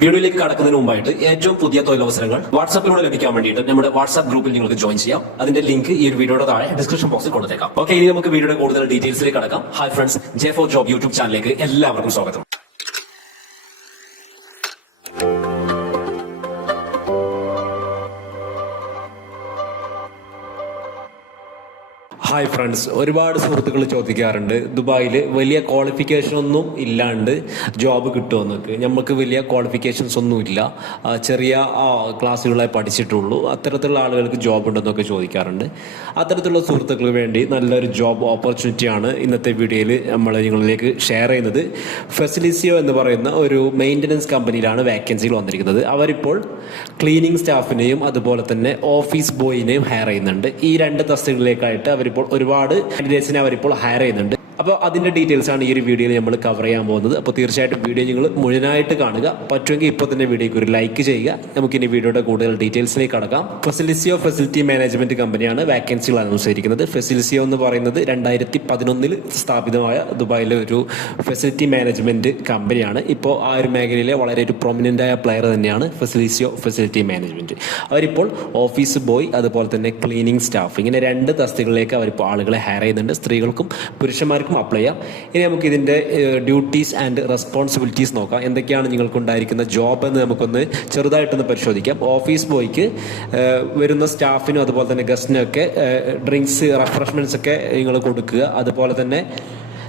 വീഡിയോയിലേക്ക് കടക്കുന്നതിന് മുമ്പായിട്ട് ഏറ്റവും പുതിയ തൊഴിലവസരങ്ങൾ വാട്സാപ്പിലൂടെ ലഭിക്കാൻ വേണ്ടിയിട്ട് നമ്മുടെ വാട്സാപ്പ് ഗ്രൂപ്പിൽ നിങ്ങൾക്ക് ജോയിൻ ചെയ്യാം. അതിന്റെ ലിങ്ക് ഈ ഒരു വീഡിയോയുടെ താഴെ ഡിസ്ക്രിപ്ഷൻ ബോക്സിൽ കൊടുത്തേക്കാം. ഓക്കെ ഇനി നമുക്ക് വീഡിയോയുടെ കൂടുതൽ ഡീറ്റെയിൽസിലേക്ക് കടക്കാം. Hi friends J for job YouTube ചാനലിലേക്ക് എല്ലാവർക്കും സ്വാഗതം. ഹായ് ഫ്രണ്ട്സ് ഒരുപാട് സുഹൃത്തുക്കൾ ചോദിക്കാറുണ്ട് ദുബായിൽ വലിയ ക്വാളിഫിക്കേഷൻ ഒന്നും ഇല്ലാണ്ട് ജോബ് കിട്ടുമെന്നൊക്കെ നമുക്ക് വലിയ ക്വാളിഫിക്കേഷൻസ് ഒന്നും ഇല്ല. ചെറിയ ക്ലാസ്സുകളായി ക്ലാസ്സുകളെ പഠിച്ചിട്ടുള്ളൂ. അത്തരത്തിലുള്ള ആളുകൾക്ക് ജോബ് ഉണ്ടെന്നൊക്കെ ചോദിക്കാറുണ്ട്. അത്തരത്തിലുള്ള സുഹൃത്തുക്കൾക്ക് വേണ്ടി നല്ലൊരു ജോബ് ഓപ്പർച്യൂണിറ്റിയാണ് ഇന്നത്തെ വീഡിയോയിൽ നമ്മൾ നിങ്ങളിലേക്ക് ഷെയർ ചെയ്യുന്നത്. ഫെസിലിസിയോ എന്ന് പറയുന്ന ഒരു മെയിന്റനൻസ് കമ്പനിയിലാണ് വേക്കൻസികൾ വന്നിരിക്കുന്നത്. അവരിപ്പോൾ ക്ലീനിങ് സ്റ്റാഫിനെയും അതുപോലെ തന്നെ ഓഫീസ് ബോയിനെയും ഹയർ ചെയ്യുന്നുണ്ട്. ഈ രണ്ട് തസ്തികളിലേക്കായിട്ട് അവരിപ്പോൾ ഒരുപാട് കാൻഡിഡേറ്റ്സിനെ അവരിപ്പോൾ ഹയർ ചെയ്യുന്നുണ്ട്. അപ്പോൾ അതിന്റെ ഡീറ്റെയിൽസ് ആണ് ഈ ഒരു വീഡിയോയിൽ നമ്മൾ കവർ ചെയ്യാൻ പോകുന്നത്. അപ്പോൾ തീർച്ചയായിട്ടും വീഡിയോ നിങ്ങൾ മുഴുവനായിട്ട് കാണുക. പറ്റുമെങ്കിൽ ഇപ്പോൾ തന്നെ വീഡിയോക്ക് ഒരു ലൈക്ക് ചെയ്യുക. നമുക്കിനി വീഡിയോയുടെ കൂടുതൽ ഡീറ്റെയിൽസിലേക്ക് കടക്കാം. ഫെസിലിസിയോ ഫെസിലിറ്റി മാനേജ്മെന്റ് കമ്പനിയാണ് വാക്കൻസികൾ അനൗൺസ് ചെയ്തിരിക്കുന്നത് ഫെസിലിസിയോ എന്ന് പറയുന്നത് രണ്ടായിരത്തി പതിനൊന്നിൽ സ്ഥാപിതമായ ദുബായിലെ ഒരു ഫെസിലിറ്റി മാനേജ്മെന്റ് കമ്പനിയാണ് ഇപ്പോൾ ആ ഒരു മേഖലയിലെ വളരെ ഒരു പ്രൊമിനന്റ് ആയ പ്ലെയർ തന്നെയാണ് ഫെസിലിസിയോ ഫെസിലിറ്റി മാനേജ്മെന്റ് അവരിപ്പോൾ ഓഫീസ് ബോയ് അതുപോലെ തന്നെ ക്ലീനിങ് സ്റ്റാഫ് ഇങ്ങനെ രണ്ട് തസ്തികളിലേക്ക് അവരിപ്പോൾ ആളുകളെ ഹയർ ചെയ്യുന്നുണ്ട്. സ്ത്രീകൾക്കും പുരുഷന്മാർക്കും അപ്ലൈ ചെയ്യാം ഇനി നമുക്ക് ഇതിന്റെ ഡ്യൂട്ടീസ് ആൻഡ് റെസ്പോൺസിബിലിറ്റീസ് നോക്കാം. എന്തൊക്കെയാണ് നിങ്ങൾക്കുണ്ടായിരിക്കുന്ന ജോബ് എന്ന് നമുക്കൊന്ന് ചെറുതായിട്ടൊന്ന് പരിശോധിക്കാം. ഓഫീസ് ബോയ്ക്ക് വരുന്ന സ്റ്റാഫിനും അതുപോലെ തന്നെ ഗസ്റ്റിനൊക്കെ ഡ്രിങ്ക്സ് റെഫ്രഷ്മെന്റ്സ് ഒക്കെ നിങ്ങൾ കൊടുക്കുക. അതുപോലെ തന്നെ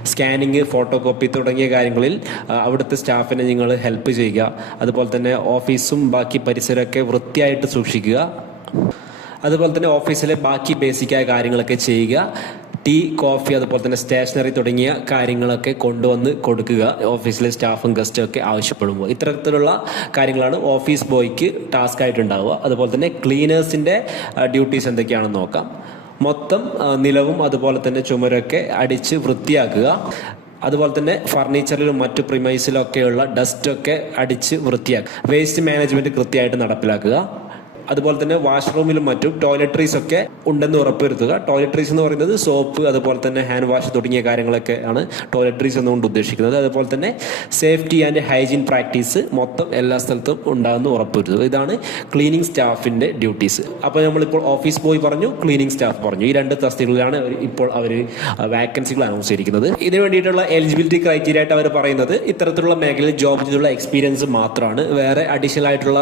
സ്കാനിങ് ഫോട്ടോ കോപ്പി തുടങ്ങിയ കാര്യങ്ങളിൽ അവിടുത്തെ സ്റ്റാഫിനെ നിങ്ങൾ ഹെൽപ്പ് ചെയ്യുക. അതുപോലെ തന്നെ ഓഫീസും ബാക്കി പരിസരമൊക്കെ വൃത്തിയായിട്ട് സൂക്ഷിക്കുക. അതുപോലെ തന്നെ ഓഫീസിലെ ബാക്കി ബേസിക്കായ കാര്യങ്ങളൊക്കെ ചെയ്യുക. ടീ കോഫി അതുപോലെ തന്നെ സ്റ്റേഷനറി തുടങ്ങിയ കാര്യങ്ങളൊക്കെ കൊണ്ടുവന്ന് കൊടുക്കുക. ഓഫീസിലെ സ്റ്റാഫും ഗസ്റ്റും ഒക്കെ ആവശ്യപ്പെടുമ്പോൾ. ഇത്തരത്തിലുള്ള കാര്യങ്ങളാണ് ഓഫീസ് ബോയ്ക്ക് ടാസ്ക് ആയിട്ടുണ്ടാവുക. അതുപോലെ തന്നെ ക്ലീനേഴ്സിന്റെ ഡ്യൂട്ടീസ് എന്തൊക്കെയാണെന്ന് നോക്കാം. മൊത്തം നിലവും അതുപോലെ തന്നെ ചുമരൊക്കെ അടിച്ച് വൃത്തിയാക്കുക. അതുപോലെ തന്നെ ഫർണിച്ചറിലും മറ്റു പ്രിമൈസിലൊക്കെയുള്ള ഡസ്റ്റൊക്കെ അടിച്ച് വൃത്തിയാക്കുക. വേസ്റ്റ് മാനേജ്മെന്റ് കൃത്യമായിട്ട് നടപ്പിലാക്കുക. അതുപോലെ തന്നെ വാഷ്റൂമിലും മറ്റും ടോയ്ലറ്ററീസ് ഒക്കെ ഉണ്ടെന്ന് ഉറപ്പുവരുത്തുക. ടോയ്ലറ്ററീസ് എന്ന് പറയുന്നത് സോപ്പ് അതുപോലെ തന്നെ ഹാൻഡ് വാഷ് തുടങ്ങിയ കാര്യങ്ങളൊക്കെ ആണ് ടോയ്ലറ്ററീസ് എന്നുകൊണ്ട് ഉദ്ദേശിക്കുന്നത്. അതുപോലെ തന്നെ സേഫ്റ്റി ആൻഡ് ഹൈജീൻ പ്രാക്ടീസ് മൊത്തം എല്ലാ സ്ഥലത്തും ഉണ്ടാകുന്ന ഉറപ്പുവരുത്തുക. ഇതാണ് ക്ലീനിങ് സ്റ്റാഫിന്റെ ഡ്യൂട്ടീസ് അപ്പോൾ നമ്മളിപ്പോൾ ഓഫീസ് ബോയ് പറഞ്ഞു ക്ലീനിങ് സ്റ്റാഫ് പറഞ്ഞു. ഈ രണ്ട് തസ്തികളിലാണ് ഇപ്പോൾ അവർ വാക്കൻസികൾ അനൗൺസ് ചെയ്തിരിക്കുന്നത്. ഇതിനു വേണ്ടിയിട്ടുള്ള എലിജിബിലിറ്റി ക്രൈറ്റീരിയ ആയിട്ട് അവർ പറയുന്നത്. ഇത്തരത്തിലുള്ള മേഖലയിൽ ജോബ് ചെയ്തുള്ള എക്സ്പീരിയൻസ് മാത്രമാണ്. വേറെ അഡീഷണൽ ആയിട്ടുള്ള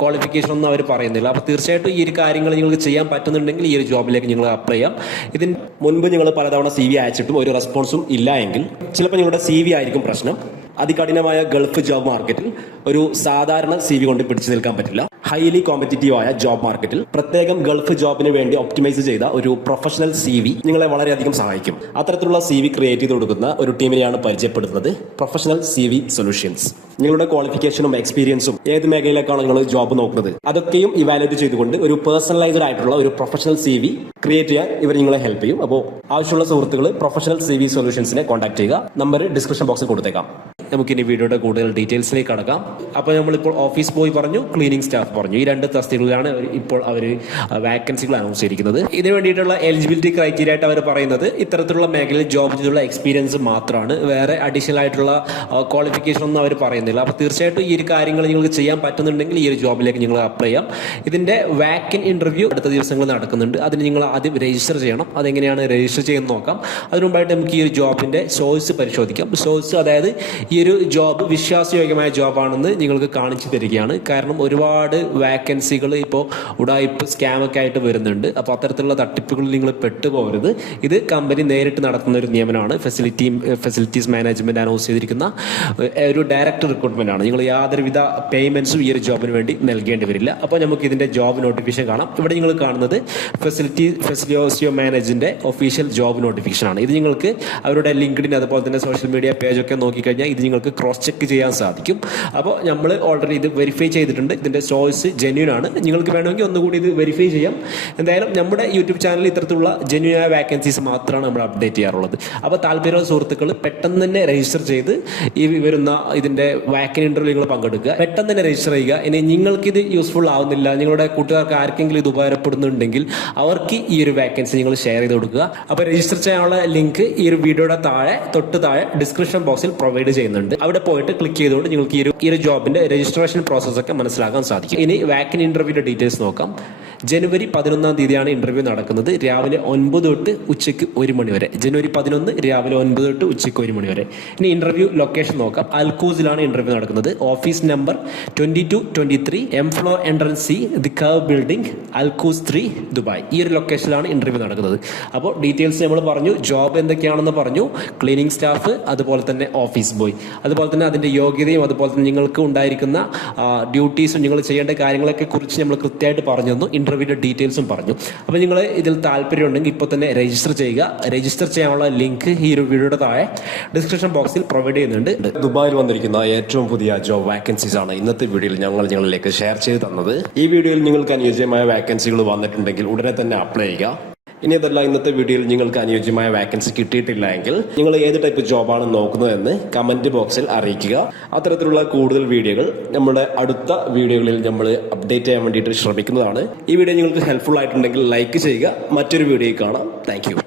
ക്വാളിഫിക്കേഷൻ ഒന്നും അവർ പറയുന്നില്ല. അപ്പോൾ തീർച്ചയായിട്ടും ഈ ഒരു കാര്യങ്ങൾ നിങ്ങൾക്ക് ചെയ്യാൻ പറ്റുന്നുണ്ടെങ്കിൽ ഈ ഒരു ജോബിലേക്ക് നിങ്ങൾ അപ്ലൈ ചെയ്യാം. ഇതിന് മുൻപ് നിങ്ങൾ പലതവണ സി വി അയച്ചിട്ടും ഒരു റെസ്പോൺസും ഇല്ല എങ്കിൽ ചിലപ്പോൾ നിങ്ങളുടെ സി വി ആയിരിക്കും പ്രശ്നം. അതികഠിനമായ ഗൾഫ് ജോബ് മാർക്കറ്റിൽ ഒരു സാധാരണ സി വി കൊണ്ട് പിടിച്ചു നിൽക്കാൻ പറ്റില്ല. ഹൈലി കോമ്പറ്റിറ്റീവായ ജോബ് മാർക്കറ്റിൽ പ്രത്യേകം ഗൾഫ് ജോബിന് വേണ്ടി ഒപ്റ്റിമൈസ് ചെയ്ത ഒരു പ്രൊഫഷണൽ സി വി നിങ്ങളെ വളരെയധികം സഹായിക്കും. അത്തരത്തിലുള്ള സി വി ക്രിയേറ്റ് ചെയ്ത് കൊടുക്കുന്ന ഒരു ടീമിനെയാണ് പരിചയപ്പെടുത്തുന്നത് പ്രൊഫഷണൽ സി വി സൊല്യൂഷൻസ് നിങ്ങളുടെ ക്വാളിഫിക്കേഷനും എക്സ്പീരിയൻസും ഏത് മേഖലയിലേക്കാണ് നിങ്ങൾ ജോബ് നോക്കുന്നത്? അതൊക്കെയും ഇവാലുവേറ്റ് ചെയ്തുകൊണ്ട് ഒരു പേഴ്സണലൈസ്ഡ് ആയിട്ടുള്ള ഒരു പ്രൊഫഷണൽ സി വി ക്രിയേറ്റ് ചെയ്യാൻ ഇവർ നിങ്ങളെ ഹെൽപ്പ് ചെയ്യും. അപ്പോൾ ആവശ്യമുള്ള സുഹൃത്തുക്കൾ പ്രൊഫഷണൽ സി വി സൊല്യൂഷൻസിനെ കോൺടാക്ട് ചെയ്യുക. നമ്പർ ഡിസ്ക്രിപ്ഷൻ ബോക്സിൽ കൊടുത്തേക്കാം. നമുക്കിനി വീഡിയോയുടെ കൂടുതൽ ഡീറ്റെയിൽസിലേക്ക് കടക്കാം. അപ്പോൾ നമ്മളിപ്പോൾ ഓഫീസ് ബോയ് പറഞ്ഞു ക്ലീനിങ് സ്റ്റാഫ് പറഞ്ഞു. ഈ രണ്ട് തസ്തികളിലാണ് ഇപ്പോൾ അവർ വാക്കൻസികൾ അനൗൺസ് ചെയ്തിരിക്കുന്നത്. ഇതിനു വേണ്ടിയിട്ടുള്ള എലിജിബിലിറ്റി ക്രൈറ്റീരിയ ആയിട്ട് അവർ പറയുന്നത് ഇത്തരത്തിലുള്ള മേഖലയിൽ ജോബ് ചെയ്തുള്ള എക്സ്പീരിയൻസ് മാത്രമാണ്. വേറെ അഡീഷണൽ ആയിട്ടുള്ള ക്വാളിഫിക്കേഷൻ ഒന്നും അവർ പറയുന്നില്ല. അപ്പോൾ തീർച്ചയായിട്ടും ഈ ഒരു കാര്യങ്ങൾ നിങ്ങൾക്ക് ചെയ്യാൻ പറ്റുന്നുണ്ടെങ്കിൽ ഈ ഒരു ജോബിലേക്ക് നിങ്ങൾ അപ്ലൈ ചെയ്യാം. ഇതിന്റെ വാക്കൻ ഇന്റർവ്യൂ അടുത്ത ദിവസങ്ങൾ നടക്കുന്നുണ്ട്. അതിന് നിങ്ങൾ ആദ്യം രജിസ്റ്റർ ചെയ്യണം. അതെങ്ങനെയാണ് രജിസ്റ്റർ ചെയ്യുന്നത് നോക്കാം. അതിനു മുമ്പായിട്ട് നമുക്ക് ഈ ഒരു ജോബിന്റെ സോഴ്സ് പരിശോധിക്കാം. സോഴ്സ് അതായത് ഈ ഒരു ജോബ് വിശ്വാസയോഗ്യമായ ജോബാണെന്ന് നിങ്ങൾക്ക് കാണിച്ചു തരികയാണ്. കാരണം ഒരുപാട് വാക്കൻസികൾ ഇപ്പോൾ ഉടായ്പ് സ്കാം ഒക്കെ ആയിട്ട് വരുന്നുണ്ട്. അപ്പോൾ അത്തരത്തിലുള്ള തട്ടിപ്പുകളിൽ നിങ്ങൾ പെട്ടുപോകരുത്. ഇത് കമ്പനി നേരിട്ട് നടത്തുന്ന ഒരു നിയമനമാണ്. ഫെസിലിറ്റി ഫെസിലിറ്റീസ് മാനേജ്മെന്റ് അനൗസ് ചെയ്തിരിക്കുന്ന ഒരു ഡയറക്റ്റ് റിക്രൂട്ട്മെന്റ് ആണ്. നിങ്ങൾ യാതൊരുവിധ പേയ്മെന്റ്സും ഈ ഒരു ജോബിന് വേണ്ടി നൽകേണ്ടി വരില്ല. അപ്പോൾ നമുക്ക് ഇതിന്റെ ജോബ് നോട്ടിഫിക്കേഷൻ കാണാം. ഇവിടെ നിങ്ങൾ കാണുന്നത് ഫെസിലിറ്റി ഫെസിലിയോസിയോ മാനേജിന്റെ ഒഫീഷ്യൽ ജോബ് നോട്ടിഫിക്കേഷൻ ആണ്. ഇത് നിങ്ങൾക്ക് അവരുടെ ലിങ്ക്ഡിൻ അതുപോലെ തന്നെ സോഷ്യൽ മീഡിയ പേജൊക്കെ നോക്കിക്കഴിഞ്ഞാൽ ഇത് നിങ്ങൾക്ക് ക്രോസ് ചെക്ക് ചെയ്യാൻ സാധിക്കും. അപ്പോൾ നമ്മൾ ഓൾറെഡി ഇത് വെരിഫൈ ചെയ്തിട്ടുണ്ട്. ഇതിന്റെ സോഴ്സ് പോസ്റ്റ് ജെന്യൂൻ ആണ്. നിങ്ങൾക്ക് വേണമെങ്കിൽ ഒന്നുകൂടി ഇത് വെരിഫൈ ചെയ്യാം. എന്തായാലും നമ്മുടെ യൂട്യൂബ് ചാനലിൽ ഇത്തരത്തിലുള്ള ജെന്യൂനായ വാക്കൻസീസ് മാത്രമാണ് നമ്മൾ അപ്ഡേറ്റ് ചെയ്യാറുള്ളത്. അപ്പോൾ താല്പര്യമുള്ള സുഹൃത്തുക്കൾ പെട്ടെന്ന് തന്നെ രജിസ്റ്റർ ചെയ്ത് ഈ വരുന്ന ഇതിന്റെ വാക്കൻ ഇന്റർവ്യൂകൾ പങ്കെടുക്കുക. പെട്ടെന്ന് തന്നെ രജിസ്റ്റർ ചെയ്യുക. ഇനി നിങ്ങൾക്കിത് യൂസ്ഫുൾ ആവുന്നില്ല. നിങ്ങളുടെ കൂട്ടുകാർക്ക് ആർക്കെങ്കിലും ഇത് ഉപകാരപ്പെടുന്നുണ്ടെങ്കിൽ അവർക്ക് ഈ ഒരു വാക്കൻസി നിങ്ങൾ ഷെയർ ചെയ്ത് കൊടുക്കുക. അപ്പോൾ രജിസ്റ്റർ ചെയ്യാനുള്ള ലിങ്ക് ഈ ഒരു വീഡിയോയുടെ താഴെ തൊട്ട് താഴെ ഡിസ്ക്രിപ്ഷൻ ബോക്സിൽ പ്രൊവൈഡ് ചെയ്യുന്നുണ്ട്. അവിടെ പോയിട്ട് ക്ലിക്ക് ചെയ്തുകൊണ്ട് നിങ്ങൾക്ക് ഈ ഒരു ഈ ഒരു ജോബിന്റെ രജിസ്ട്രേഷൻ പ്രോസസ്സൊക്കെ മനസ്സിലാക്കാൻ സാധിക്കും. ഇനി വാക്കിൻ ഇന്റർവ്യൂവിന്റെ ഡീറ്റെയിൽസ് നോക്കാം. ജനുവരി പതിനൊന്നാം തീയതിയാണ് ഇന്റർവ്യൂ നടക്കുന്നത്. രാവിലെ ഒൻപത് തൊട്ട് ഉച്ചയ്ക്ക് ഒരു മണി വരെ. ജനുവരി പതിനൊന്ന് രാവിലെ ഒൻപത് തൊട്ട് ഉച്ചയ്ക്ക് ഒരു മണി വരെ. ഇനി ഇന്റർവ്യൂ ലൊക്കേഷൻ നോക്കാം. അൽക്കൂസിലാണ് ഇന്റർവ്യൂ നടക്കുന്നത്. Office number twenty two twenty three M floor entrance C the curve building Al Quoz three Dubai ഈ ഒരു ലൊക്കേഷനിലാണ് ഇന്റർവ്യൂ നടക്കുന്നത്. അപ്പോൾ ഡീറ്റെയിൽസ് നമ്മൾ പറഞ്ഞു ജോബ് എന്തൊക്കെയാണെന്ന് പറഞ്ഞു ക്ലീനിങ് സ്റ്റാഫ് അതുപോലെ തന്നെ ഓഫീസ് ബോയ് അതുപോലെ തന്നെ അതിന്റെ യോഗ്യതയും അതുപോലെ തന്നെ നിങ്ങൾക്ക് ഉണ്ടായിരിക്കുന്ന ഡ്യൂട്ടീസും നിങ്ങൾ ചെയ്യേണ്ട കാര്യങ്ങളൊക്കെ കുറിച്ച് നമ്മൾ കൃത്യമായിട്ട് പറഞ്ഞു തന്നു. ഇന്റർവ്യൂയുടെ ഡീറ്റെയിൽസും പറഞ്ഞു. അപ്പോൾ നിങ്ങൾ ഇതിൽ താല്പര്യം ഉണ്ടെങ്കിൽ ഇപ്പോൾ തന്നെ രജിസ്റ്റർ ചെയ്യുക. രജിസ്റ്റർ ചെയ്യാനുള്ള ലിങ്ക് ഈ ഒരു വീഡിയോയുടെ താഴെ ഡിസ്ക്രിപ്ഷൻ ബോക്സിൽ പ്രൊവൈഡ് ചെയ്യുന്നുണ്ട്. ദുബായിൽ വന്നിരിക്കുന്ന ഏറ്റവും പുതിയ ജോബ് വാക്കൻസീസ് ആണ് ഇന്നത്തെ വീഡിയോയിൽ ഞങ്ങൾ നിങ്ങളിലേക്ക് ഷെയർ ചെയ്ത് തന്നത്. ഈ വീഡിയോയിൽ നിങ്ങൾക്ക് അനുയോജ്യമായ വാക്കൻസികൾ വന്നിട്ടുണ്ടെങ്കിൽ ഉടനെ തന്നെ അപ്ലൈ ചെയ്യുക. ഇനി അതല്ല ഇന്നത്തെ വീഡിയോയിൽ നിങ്ങൾക്ക് അനുയോജ്യമായ വാക്കൻസി കിട്ടിയിട്ടില്ല എങ്കിൽ നിങ്ങൾ ഏത് ടൈപ്പ് ജോബാണ് നോക്കുന്നതെന്ന് കമന്റ് ബോക്സിൽ അറിയിക്കുക. അത്തരത്തിലുള്ള കൂടുതൽ വീഡിയോകൾ നമ്മുടെ അടുത്ത വീഡിയോകളിൽ നമ്മൾ അപ്ഡേറ്റ് ചെയ്യാൻ വേണ്ടിയിട്ട് ശ്രമിക്കുന്നതാണ്. ഈ വീഡിയോ നിങ്ങൾക്ക് ഹെൽപ്ഫുൾ ആയിട്ടുണ്ടെങ്കിൽ ലൈക്ക് ചെയ്യുക. മറ്റൊരു വീഡിയോ കാണാം. താങ്ക്